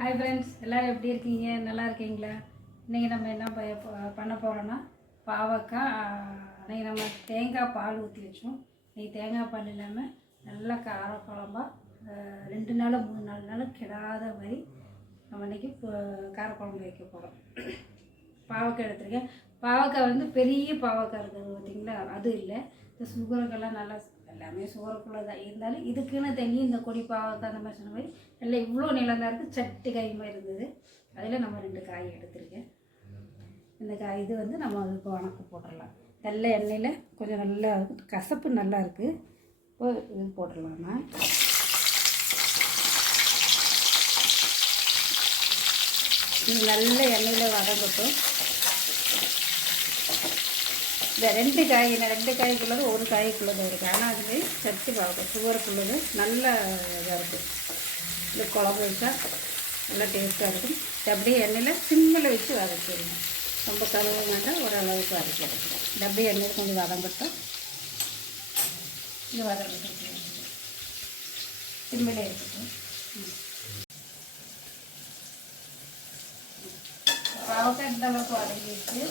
Hi friends, எல்லோரும் எப்படி இருக்கீங்க? நல்லா இருக்கீங்களா? இன்றைக்கி நம்ம என்ன பண்ண போகிறோன்னா பாவக்காய். இன்றைக்கி நம்ம தேங்காய் பால் ஊற்றி வச்சோம். இன்றைக்கி தேங்காய் பால் இல்லாமல் நல்லா கார குழம்பா 2 நாள் 3 நாள் கெடாத மாதிரி நம்ம இன்றைக்கி காரக்குழம்பு வைக்க போகிறோம். பாவக்காய் எடுத்துருக்கேன். பாவக்காய் வந்து பெரிய பாவக்காய் இருக்குது பார்த்திங்களா, அது இல்லை. இந்த சுகருக்கெல்லாம் நல்லா எல்லாமே சுகருக்குள்ளே தான் இருந்தாலும் இதுக்குன்னு தண்ணி இந்த கொடி பாவக்காய் அந்த மாதிரி சொன்ன மாதிரி எல்லாம் இவ்வளோ நிலந்தான் இருக்குது. சட்டு காய் மாதிரி இருந்தது. அதில் நம்ம 2 காய் எடுத்துருக்கேன். இந்த காய் இது வந்து நம்ம அதுக்கு வணக்கு போட்டுடலாம். நல்ல எண்ணெயில் கொஞ்சம் நல்லா கசப்பு நல்லா இருக்குது. இப்போ இது போட்டுடலாமா. இது நல்ல எண்ணெயில் வதங்கட்டும். இந்த 2 காய்க்குள்ளது 1 காய்க்குள்ளது இருக்குது. ஆனால் அதுவே சர்ச்சி பார்க்கும் சுகருக்குள்ளது நல்ல இதாக இருக்குது. இது குழம்பு வச்சா நல்லா டேஸ்ட்டாக இருக்கும். அப்படியே எண்ணெயில் சிம்மில் வச்சு வதக்கிடுங்க. ரொம்ப கழுவ வேண்டாம், ஓரளவுக்கு வதக்கி எடுக்கணும். இந்த அப்படியே எண்ணெயில் கொஞ்சம் வதங்கட்டும். இது வதங்கட்டும், சிம்மில் இருக்கட்டும். பாவக்காய் இந்த அளவுக்கு வதங்கிடுச்சு.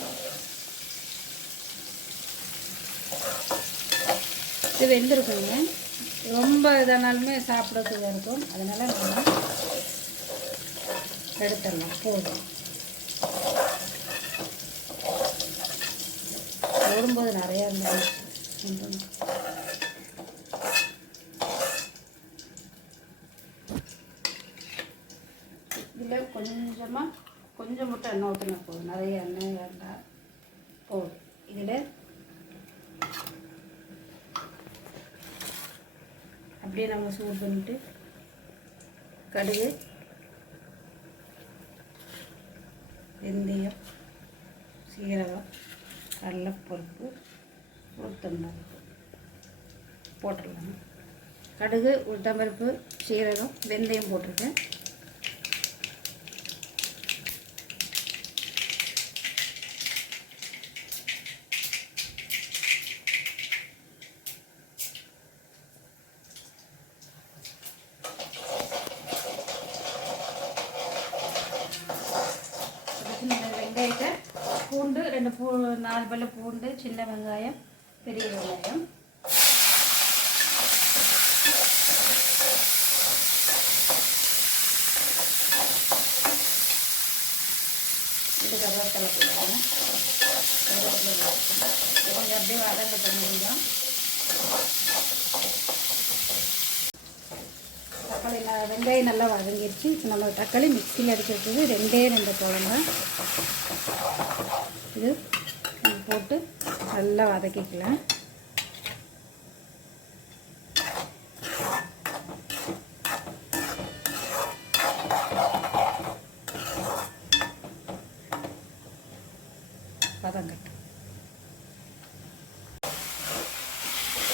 இது வெந்திருக்குங்க. ரொம்ப இதானாலுமே சாப்பிட்றதுக்கு இருக்கும். அதனால் நம்ம எடுத்துடலாம். போதும். போடும்போது நிறையா இருந்தாலும் இதில் கொஞ்சம் மட்டும் எண்ணெய் ஊற்றினா போதும். நிறைய எண்ணெய் வேண்டாம், போதும். இதில் அப்படியே நம்ம சூடு பண்ணிட்டு கடுகு, வெந்தயம், சீரகம், கடலைப்பருப்பு, உளுத்தம்பருப்பு போட்டுடலாம். கடுகு, உளுத்தம்பருப்பு, சீரகம், வெந்தயம் போட்டிருக்கேன். பூண்டு 4 பல்லு பூண்டு, சின்ன வெங்காயம், பெரிய வெங்காயம், இது கருவேப்பிலை போடுவோம். கொஞ்சம் அப்படியே வதங்கட்ட முடியும். தக்காளி வெங்காயம் நல்லா வதங்கிடுச்சு. இப்போ நம்ம தக்காளி மிக்சியில் அடிக்கிறது 2 குழம்பு. இது போட்டு நல்லா வதக்கிக்கலாம். வதங்கட்டும்.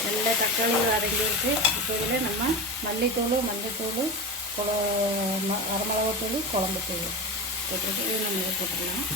நல்ல தக்காளி வதங்கிட்டு இப்போ இதில் நம்ம மல்லித்தூள், மஞ்சத்தூள், வரமிளகாத்தூள், குழம்புத்தூள் போட்டுருக்கு. இது நம்ம இதை போட்டுக்கலாம்.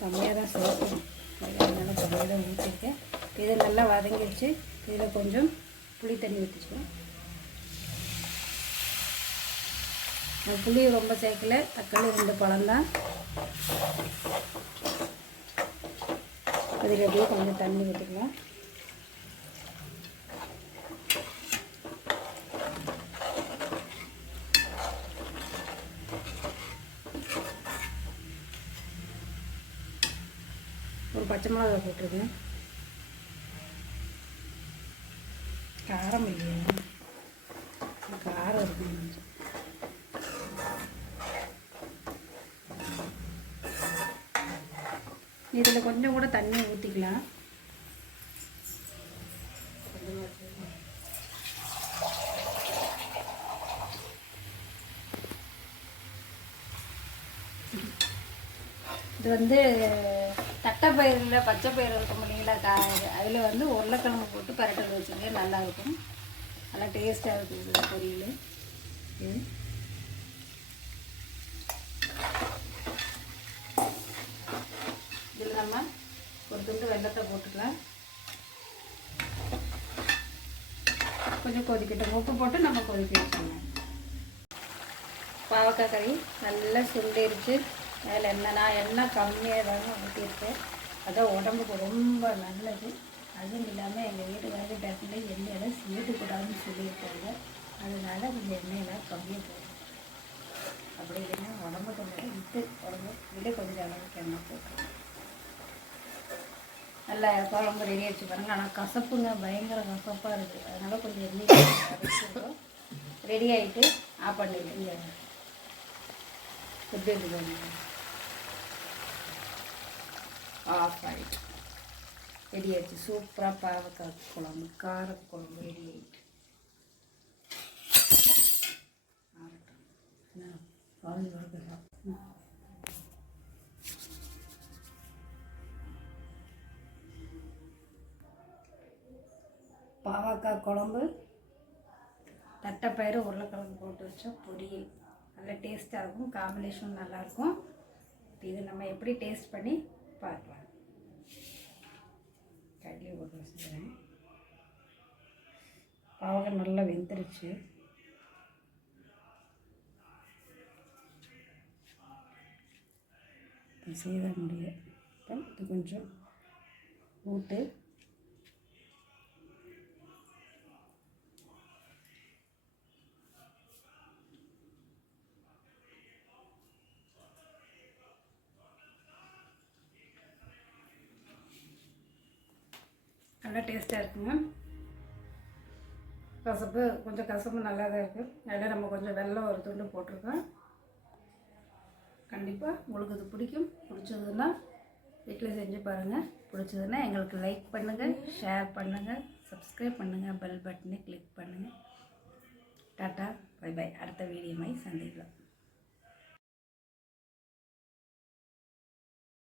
கம்மியாக தான் சேர்க்கணும். அதனால் கம்மியாக தான் ஊற்றிருக்கேன். இது நல்லா வதங்கிடுச்சு. இதில் கொஞ்சம் புளி தண்ணி ஊற்றிச்சுக்கணும். புளி ரொம்ப சேர்க்கலை, தக்காளி 2 பழம்தான். அதில் அப்படியே கொஞ்சம் தண்ணி ஊற்றிக்கலாம். ஒரு பச்சை மிளகா போட்டிருக்கேன். காரம் இல்லையா? காரம் இருக்கு. இதில் கொஞ்சம் கூட தண்ணி ஊற்றிக்கலாம். இது வந்து தட்டைப்பயிரில் பச்சை பயிர் இருக்கும் இல்லைங்களா, அதில் வந்து உருளைக்கிழங்கு போட்டு பரட்டல் வச்சுருக்கேன். நல்லாயிருக்கும், நல்லா டேஸ்ட்டாக இருக்கும் இது பொரியல். இதில் நம்ம ஒரு துண்டு வெள்ளத்தை போட்டுக்கலாம். கொஞ்சம் கொதிக்கட்டும், உப்பு போட்டு நம்ம கொதிக்க வச்சுக்கலாம். பாவக்காய் கறி நல்லா சுண்டிருச்சு. அதில் எண்ணெய் கம்மியாக தாங்க ஊற்றிருக்கேன். அதான் உடம்புக்கு ரொம்ப நல்லது. அதுவும் இல்லாமல் எங்கள் வீட்டுக்காரங்க டக்குனு எண்ணெயெல்லாம் சேர்த்துக்கூடாதுன்னு சொல்லியிருக்காங்க. அதனால கொஞ்சம் எண்ணெயெல்லாம் கம்மியாக போடும். அப்படி இல்லைன்னா உடம்பு கொஞ்சம் உடம்பு விட கொஞ்சம் அளவுக்கு எண்ணெய் போட்டுருவோம். நல்லா குழம்பு ரெடி ஆகிடுச்சு பாருங்கள். ஆனால் கசப்புங்க, பயங்கர கசப்பாக இருக்குது. அதனால் கொஞ்சம் எண்ணெய் ரெடி ஆகிட்டு ஆஃப் பண்ணிடுங்க. எப்படி இருக்குது ஆஃப் ஆகிட்டு ரெடி ஆகிடுச்சு. சூப்பராக பாவக்காய் குழம்பு, காரக்குழம்பு ரெடி ஆகிட்டு. பாவக்காய் குழம்பு, தட்டைப்பயிறு உருளைக்கிழங்கு போட்டு வச்ச பொரியல் நல்லா டேஸ்ட்டாக இருக்கும். காம்பினேஷன் நல்லாயிருக்கும். இது நம்ம எப்படி டேஸ்ட் பண்ணி பார்க்கலாம். கையிலே போட்டு வச்சுக்கிறேன். பாவக்காய் நல்லா வெந்துருச்சு. செய்த முடியும். இப்போ இது கொஞ்சம் ஊட்டு நல்லா டேஸ்ட்டாக இருக்குங்க. கசப்பு கொஞ்சம் கசப்பு நல்லா தான் இருக்குது. அதில் நம்ம கொஞ்சம் வெல்லம் ஒரு துண்டு போட்டிருக்கோம். கண்டிப்பாக உங்களுக்கு இது பிடிச்சதுன்னா வீட்டில் செஞ்சு பாருங்கள். பிடிச்சதுன்னா எங்களுக்கு லைக் பண்ணுங்கள், ஷேர் பண்ணுங்கள், சப்ஸ்கிரைப் பண்ணுங்கள், பெல் பட்டனை கிளிக் பண்ணுங்கள். Tata, bye bye. அடுத்த வீடியோவை சந்திக்கலாம்.